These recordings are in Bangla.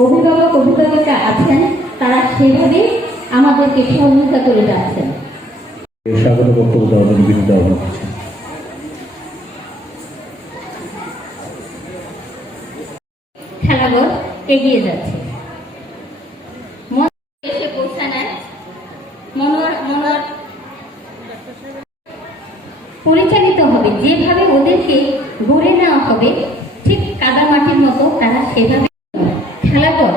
অভিভাবক অভিভাবিকা আছেন, তারা সেভাবে আমাদেরকে সহযোগিতা করে যাচ্ছেন। স্বাগত বক্তব্য দেওয়ার জন্য বিনীত আহ্বান করছি। খেলাঘর এগিয়ে যাচ্ছে, এসে পৌঁছানোর মনোয়ার পরিচালিত হবে। যেভাবে ওদেরকে গড়ে নেওয়া হবে ঠিক কাদামাটির মতো, তারা সেভাবে খেলাঘর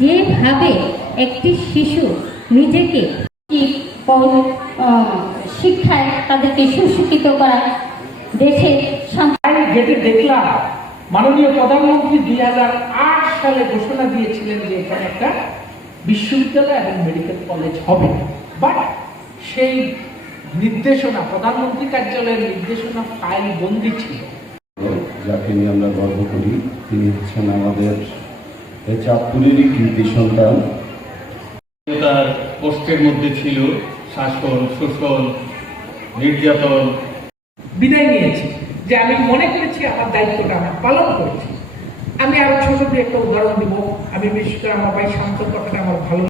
যেভাবে একটি শিশু নিজেকে শিক্ষায় তাদেরকে সুশিক্ষিত করা, দেশে যেটি দেখলাম মাননীয় প্রধানমন্ত্রী 2008 সালে ঘোষণা দিয়েছিলেন যে এখানে একটা বিশ্ববিদ্যালয় এবং মেডিকেল কলেজ হবে, বাট সেই নির্দেশনা প্রধানমন্ত্রী কার্যালয়ের নির্দেশনা ফাইল বন্দী ছিল। যাকে নিয়ে আমরা গর্ব করি, তিনি হচ্ছেন আমাদের চাঁদপুরেরই কৃতি সন্তান। তার পোস্টের মধ্যে ছিল শাসন, শোষণ, নির্যাতন। বিদায় নিয়েছি যে আমি মনে করেছি আমার দায়িত্বটা আমি পালন করেছি। আমি আরো ছোট একটা উদাহরণ দিব। আমি বিশেষ করে আমার ভাই শান্ত কথাটা আমার ভালো